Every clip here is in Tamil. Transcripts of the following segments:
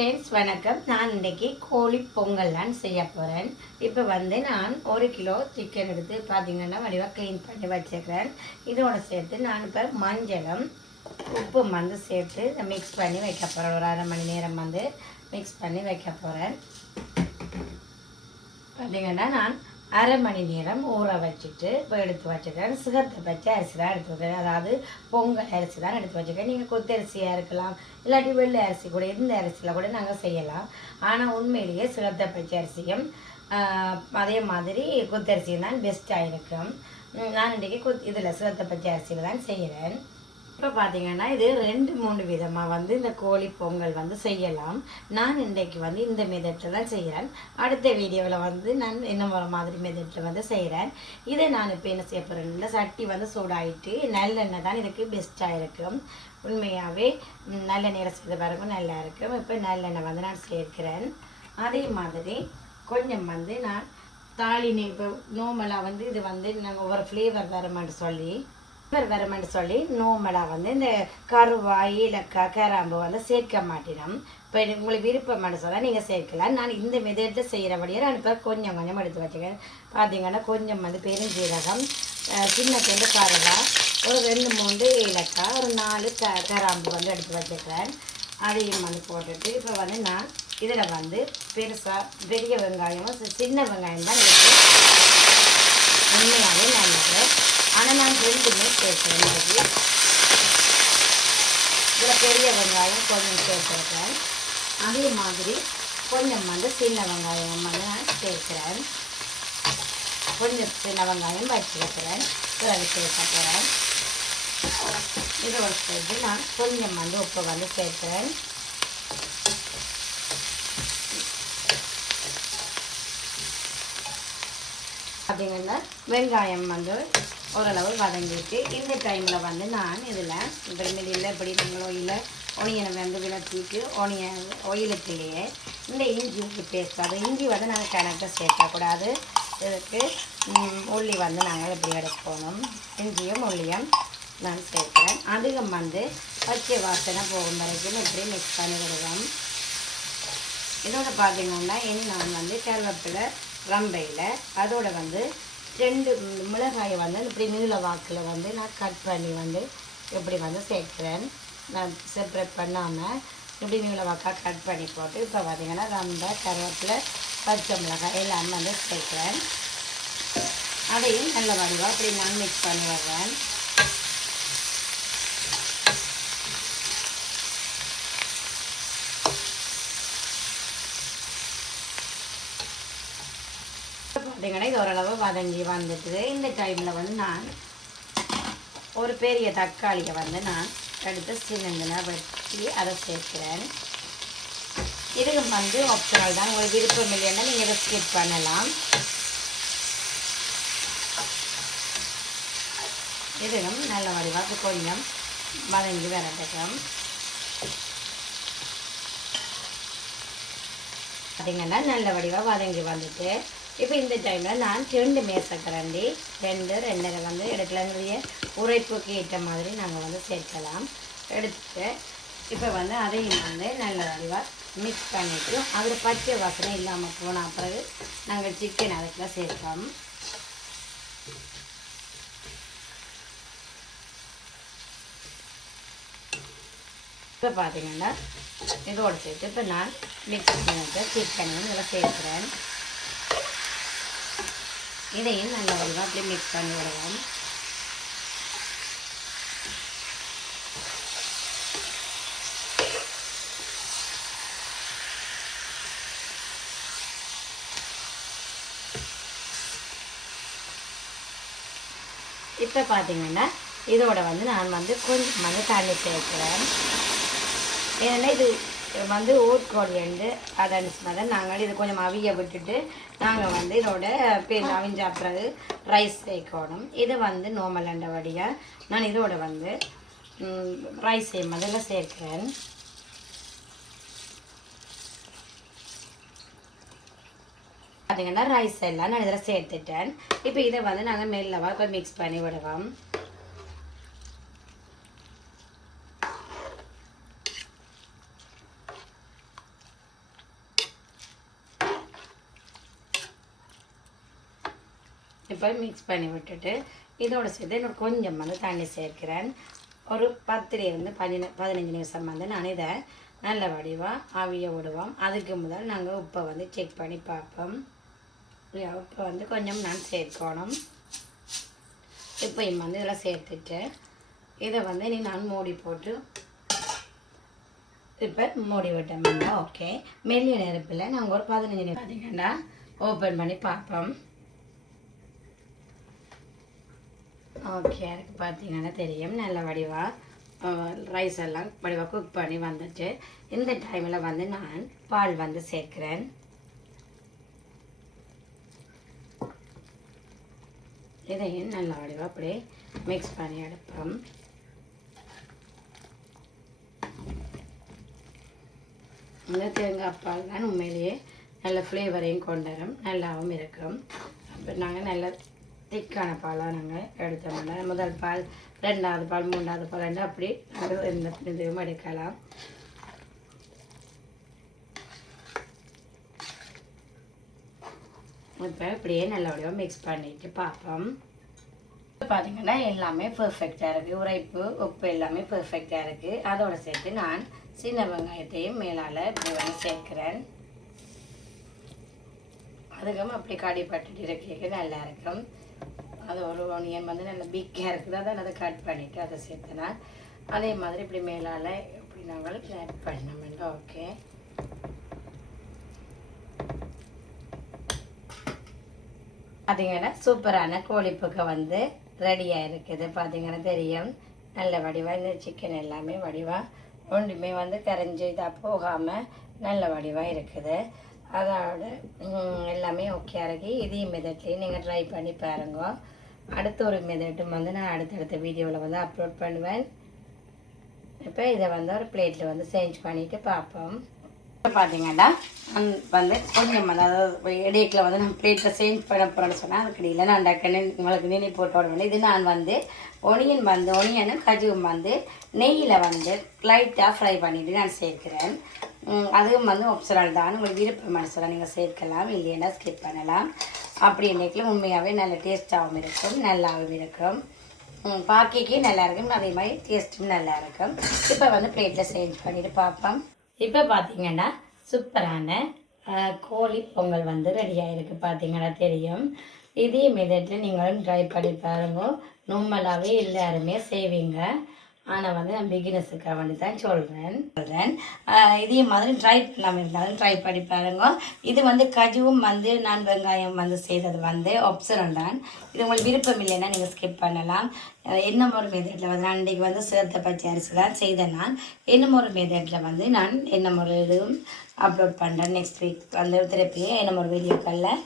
ஃப்ரெண்ட்ஸ் வணக்கம். நான் இன்றைக்கி கோழி பொங்கல்லாம் செய்ய போகிறேன். இப்போ நான் 1 கிலோ சிக்கன் எடுத்து பார்த்திங்கன்னா வடிவாக க்ளீன் பண்ணி வச்சுக்கிறேன். இதோடு சேர்த்து நான் இப்போ மஞ்சளும் உப்பும் சேர்த்து மிக்ஸ் பண்ணி வைக்க போகிறேன். ஒரு அரை மணி நேரம் மிக்ஸ் பண்ணி வைக்க போகிறேன். பார்த்திங்கன்னா நான் அரை மணி நேரம் ஊற வச்சுட்டு இப்போ எடுத்து வச்சுக்கிறேன். சிகத்தை பச்சை அரிசி தான் எடுத்து வைக்கிறேன். அதாவது பொங்கல் அரிசி தான் எடுத்து வச்சுக்கிறேன். நீங்கள் கொத்தரிசியாக இருக்கலாம், இல்லாட்டி வெள்ளை அரிசி கூட, எந்த அரிசியில் கூட நாங்கள் செய்யலாம். ஆனால் உண்மையிலேயே சிகத்தை பச்சை அரிசியும் அதே மாதிரி கொத்தரிசியும் தான் பெஸ்ட்டாக இருக்கும். நான் இன்றைக்கி இதில் சிகத்தை பச்சை அரிசியில் தான் செய்கிறேன். இப்போ பார்த்தீங்கன்னா இது 2-3 விதமாக இந்த கோழி பொங்கல் செய்யலாம். நான் இன்றைக்கு இந்த மெதட்டில் தான் செய்கிறேன். அடுத்த வீடியோவில் நான் என்ன மாதிரி மெதட்டில் செய்கிறேன். இதை நான் இப்போ என்ன செய்ய போகிறேன், இந்த சட்டி சூடாயிட்டு நல்லெண்ணெய் தான் இதுக்கு பெஸ்ட்டாக இருக்கும். உண்மையாகவே நல்லெண்ணெய் செய்த பிறகு நல்லா இருக்கும். இப்போ நல்லெண்ணெய் நான் சேர்க்கிறேன். அதே மாதிரி கொஞ்சம் நான் தாளினி இப்போ நோமலாக இது நாங்கள் ஒரு ஃப்ளேவர் வரமான்னு சொல்லி நோமலாக இந்த கருவாய் இலக்காய் கிராம்பு சேர்க்க மாட்டினோம். இப்போ உங்களுக்கு விருப்பம்னு சொன்னால் நீங்கள் சேர்க்கலாம். நான் இந்த மெதட்டை செய்கிறபடியே நான் இப்போ கொஞ்சம் எடுத்து வச்சுக்கிறேன். பார்த்தீங்கன்னா கொஞ்சம் பெருஞ்சீரகம், சின்ன துண்டு கருவாய், ஒரு 2-3 ஏலக்காய், ஒரு 4 கிராம்பு எடுத்து வச்சுக்கிறேன். அதையும் போட்டுட்டு இப்போ நான் இதில் பெருசாக பெரிய வெங்காயமும் சின்ன வெங்காயம் தான் இருக்குது. உண்மையாகவே நல்லது. ஆனால் நான் 2மே சேர்க்கிறேன். இதில் பெரிய வெங்காயம் கொஞ்சம் சேர்த்துருக்கேன். அதே மாதிரி கொஞ்சம் சின்ன வெங்காயம் நான் சேர்க்கிறேன். கொஞ்சம் சின்ன வெங்காயம் வச்சுருக்கிறேன். பிறகு சேர்க்க போகிறேன். இதோட சேர்த்து நான் கொஞ்சம் உப்பு சேர்க்கிறேன். பார்த்தீங்கன்னா வெங்காயம் ஓரளவு வதங்கிட்டு இந்த டைமில் நான் இதில் மில்லில் இப்படி நீங்கள் ஒனியனை விளக்கிட்டு ஒயிலுக்குள்ளேயே இந்த இஞ்சி பேஸ்ட், அது இஞ்சி நாங்கள் கணக்கில் சேர்க்கக்கூடாது. இதுக்கு உள்ளி நாங்கள் இப்படி எடுக்கணும். இஞ்சியும் உள்ளியும் நான் சேர்க்கிறேன். அதிகம் பச்சை வாசனை போகும் வரைக்கும் இப்படி மிக்ஸ் பண்ணி விடுவோம். இதோட பார்த்தீங்கன்னா நான் கருவேப்பிலை ரம்பையில் அதோட 2 மிளகாயை இப்படி நீள வாக்கில் நான் கட் பண்ணி இப்படி சேர்க்கிறேன். நான் செப்பரேட் பண்ணாமல் இப்படி நீள வாக்காக கட் பண்ணி போட்டு இப்போ பார்த்தீங்கன்னா ரம்பை, கருவேப்பிலை, பச்சை மிளகாய் எல்லாமே சேர்க்கிறேன். அதையும் நல்ல வடிவாக அப்படி நான் மிக்ஸ் பண்ணி வர்றேன். பார்த்தீங்கன்னா இது ஓரளவு வதங்கி வந்துட்டுது. இந்த டைமில் நான் ஒரு பெரிய தக்காளியை நான் எடுத்து சின்ன வெட்டி அதை சேர்க்கிறேன். இதுக்கு ஆப்ஷனல் தான். உங்களுக்கு விருப்பம் இல்லைன்னா நீங்கள் இதை ஸ்கிப் பண்ணலாம். இதுவும் நல்ல வடிவாக கொஞ்சம் வதங்கி வரட்டும். பார்த்தீங்கன்னா நல்ல வடிவாக வதங்கி வந்துட்டு இப்போ இந்த டைமில் நான் 2 மேசக்கரண்டி 2 எடுக்கலங்கிற உரைப்புக்கு ஏற்ற மாதிரி நாங்கள் சேர்க்கலாம். எடுத்துட்டு இப்போ அதையும் நல்ல வடிவாக மிக்ஸ் பண்ணிவிட்டு அதில் பச்சை வாசனை இல்லாமல் போன பிறகு நாங்கள் சிக்கன் அதுக்குள்ள சேர்ப்போம். இப்போ பார்த்தீங்கன்னா இதோடு சேர்த்து இப்போ நான் மிக்ஸ் பண்ணிட்டு சிக்கனையும் இதில் சேர்க்குறேன். இதையும் நல்ல வடிவாக அப்படி மிக்ஸ் பண்ணி விடுவோம். இப்போ பார்த்தீங்கன்னா இதோட நான் கொஞ்சம் தண்ணி சேர்க்கிறேன். ஏன்னா இது ஊர்கோழி அதை அனுப்பிச்சுனா நாங்கள் இது கொஞ்சம் அவிய விட்டுட்டு நாங்கள் இதோட அவிஞ்ச பிறகு ரைஸ் சேர்க்கணும். இது நோமல் வடியாக நான் இதோட ரைஸ் முதல்ல சேர்க்கிறேன். பார்த்தீங்கன்னா ரைஸ் எல்லாம் நான் இதில் சேர்த்துட்டேன். இப்போ இதை நாங்கள் மெல்லவா மிக்ஸ் பண்ணி விடுவோம். இப்போ மிக்ஸ் பண்ணி விட்டுட்டு இதோட சேர்த்து இன்னொரு கொஞ்சம் வந்து தண்ணி சேர்க்கிறேன். ஒரு 10லேருந்து 15 நிமிஷம் வந்து நான் இதை நல்ல வடிவாக ஆவியை விடுவோம். அதுக்கு முதல் நாங்கள் உப்பை வந்து செக் பண்ணி பார்ப்போம். உப்பை வந்து கொஞ்சம் நான் சேர்க்கணும். இப்போயும் வந்து இதில் சேர்த்துட்டு இதை வந்து நான் மூடி போட்டு இப்போ மூடி விட்டோம்னா ஓகே. மெல்லிய நெருப்பில் நாங்கள் ஒரு 15 நிமிஷம் பார்த்தீங்கன்னா ஓப்பன் பண்ணி பார்ப்போம். ஓகே, அதுக்கு பார்த்தீங்கன்னா தெரியும் நல்ல வடிவாக ரைஸ் எல்லாம் வடிவாக குக் பண்ணி வந்துட்டு இந்த டைமில் வந்து நான் பால் வந்து சேர்க்குறேன். இதையும் நல்ல வடிவாக அப்படியே மிக்ஸ் பண்ணி எடுப்போம். இந்த தேங்காய் பால் தான் உண்மையிலேயே நல்ல ஃப்ளேவரையும் கொண்டு வரும், நல்லாவும் இருக்கும். அப்போ நாங்கள் நல்ல திக்கான பாலாக நாங்கள் எடுத்தோம்னா முதல் பால், 2வது பால், 3வது பால் அப்படி நாங்கள் எந்த இதுவும் எடுக்கலாம். இப்போ இப்படியே நல்லபடியாக மிக்ஸ் பண்ணிட்டு பார்ப்போம். இப்போ பார்த்தீங்கன்னா எல்லாமே பர்ஃபெக்டாக இருக்குது. உரைப்பு, உப்பு எல்லாமே பர்ஃபெக்டாக இருக்குது. அதோடு சேர்த்து நான் சின்ன வெங்காயத்தையும் மேலால் இப்படி வந்து சேர்க்குறேன். அதுக்கும் அப்படி காடி பட்டுட்டு இருக்க நல்லா இருக்கும். அது ஒரு ஒனியன் வந்து நல்ல பிக்காக இருக்குது, அதான் அதை கட் பண்ணிவிட்டு அதை சேர்த்தனா அதே மாதிரி இப்படி மேலால் இப்படி நாங்கள் ஆட் பண்ணோம்னா ஓகே. பார்த்தீங்கன்னா சூப்பரான கோழிப்புக்கை வந்து ரெடியாக இருக்குது. பார்த்தீங்கன்னா தெரியும் நல்ல வடிவாக இந்த சிக்கன் எல்லாமே வடிவாக ஒன்றுமே வந்து கரைஞ்சி இதாக போகாமல் நல்ல வடிவாக இருக்குது. அதோட எல்லாமே ஓகே இருக்கு. இதையும் மெதட்லேயும் நீங்கள் ட்ரை பண்ணி பாருங்க. அடுத்த ஒரு மெதட்டும் வந்து நான் அடுத்தடுத்த வீடியோவில் வந்து அப்லோட் பண்ணுவேன். இப்போ இதை வந்து ஒரு பிளேட்டில் வந்து சேஞ்ச் பண்ணிவிட்டு பார்ப்போம். இப்போ பார்த்தீங்கன்னா வந்து கொஞ்சம் அதாவது இடையில வந்து நம்ம பிளேட்டில் சேஞ்ச் பண்ண போகிறோன்னு சொன்னால் அதுக்கு இடையில நான் டக்குன்னு உங்களுக்கு நினை போட்டு விடுவேன். இது நான் வந்து ஒனியனும் கஜுவும் வந்து நெய்யில் வந்து லைட்டாக ஃப்ரை பண்ணிவிட்டு நான் சேர்க்குறேன். அதுவும் வந்து ஆப்ஷனல் தான், உங்களுக்கு விருப்பம் மனசில் நீங்கள் சேர்க்கலாம், இல்லைன்னா ஸ்கிப் பண்ணலாம். அப்படி இன்றைக்கி உண்மையாகவே நல்ல டேஸ்ட்டாகவும் இருக்கும், நல்லாவும் இருக்கும், பார்க்கே நல்லா இருக்கும், அதே மாதிரி டேஸ்ட்டும் நல்லா இருக்கும். இப்போ வந்து பிளேட்டில் சேஞ்ச் பண்ணிவிட்டு பார்ப்போம். இப்போ பார்த்தீங்கன்னா சூப்பரான கோழி பொங்கல் வந்து ரெடியாக இருக்குது. பார்த்தீங்கன்னா தெரியும். இதே மெதட்டில் நீங்களும் ட்ரை பண்ணி பாருங்க. நார்மலாகவே எல்லாருமே செய்வீங்க, ஆனால் வந்து நான் பிகினர்ஸுக்காக வேண்டி தான் சொல்கிறேன். இதே மாதிரி ட்ரை பண்ணாமல் இருந்தாலும் ட்ரை பண்ணி பாருங்க. இது வந்து கஜுவும் வந்து நான் வெங்காயம் வந்து செய்தது வந்து ஆப்ஷனல் தான். இது உங்களுக்கு விருப்பம் இல்லைன்னா நீங்கள் ஸ்கிப் பண்ணலாம். என்ன ஒரு மெதட்டில் வந்து நான் இன்றைக்கி வந்து சேர்த்த பச்சை அரிசி தான் செய்தேன். நான் என்ன ஒரு மெதட்டில் வந்து நான் என்ன ஒரு இதுவும் அப்லோட் பண்ணுறேன். நெக்ஸ்ட் வீக் வந்து திருப்பி என்ன ஒரு வீடியோக்களில்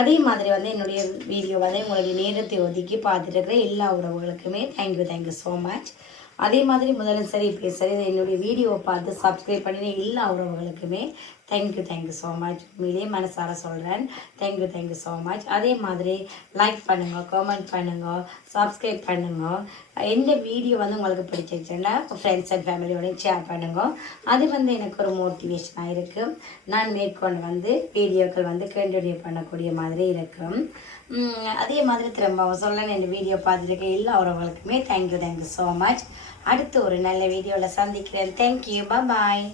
அதே மாதிரி வந்து என்னுடைய வீடியோ வந்து உங்களுடைய நேரத்தை ஒதுக்கி பார்த்துட்டு இருக்கிற எல்லா உறவுகளுக்குமே தேங்க்யூ ஸோ மச். அதே மாதிரி முதல்ல சரி இப்போ சரி என்னுடைய வீடியோவை பார்த்து சப்ஸ்கிரைப் பண்ணின எல்லா உறவுகளுக்குமே தேங்க்யூ ஸோ மச். உண்மையிலேயே மனசார சொல்கிறேன். Thank you so much. அதே மாதிரி லைக் பண்ணுங்க, கமெண்ட் பண்ணுங்க, சப்ஸ்கிரைப் பண்ணுங்க. எந்த வீடியோ வந்து உங்களுக்கு பிடிச்சிருச்சுன்னா ஃப்ரெண்ட்ஸ் அண்ட் ஃபேமிலியோடையும் ஷேர் பண்ணுங்க. அது வந்து எனக்கு ஒரு மோட்டிவேஷனாக இருக்கும். நான் மேற்கொண்டு வந்து வீடியோக்கள் வந்து கண்டினியூ பண்ணக்கூடிய மாதிரி இருக்கும். அதே மாதிரி திரும்ப சொல்ல இந்த வீடியோ பார்த்துருக்க எல்லா உறவுகளுக்குமே தேங்க்யூ ஸோ மச். அடுத்து ஒரு நல்ல வீடியோவில் சந்திக்கிறேன். தேங்க்யூ, பாய்.